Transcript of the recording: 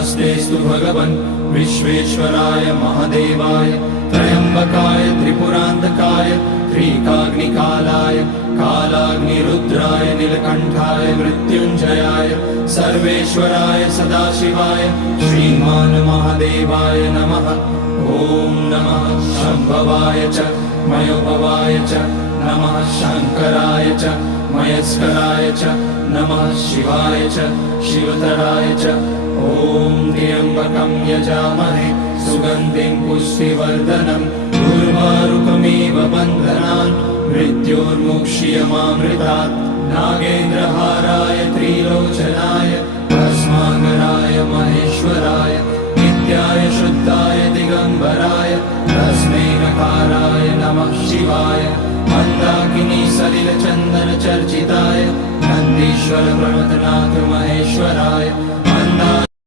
नमस्तेस्तु भगवन् विश्वेश्वराय महादेवाय त्र्यम्बकाय त्रिपुरान्तकाय त्रिकाग्निकालाय कालाग्निरुद्राय नीलकण्ठाय मृत्युञ्जयाय सर्वेश्वराय सदाशिवाय श्रीमान् महादेवाय नमः। ॐ नमः शम्भवाय च मयोभवाय च नमः शङ्कराय च मयस्कराय च नमः शिवाय च शिवतराय च। ॐ त्र्यम्बकं यजामहे सुगन्धिं पुष्टिवर्धनम् उर्वारुकमिव बन्धनान् मृत्योर्मुक्ष्यमामृतात्। नागेन्द्रहाराय त्रिलोचनाय भस्माकराय महेश्वराय नित्याय शुद्धाय दिगम्बराय तस्मै नकाराय नमः शिवाय। मन्दाकिनी सलिलचन्दन चर्चिताय नन्दीश्वर प्रमथनाथ महेश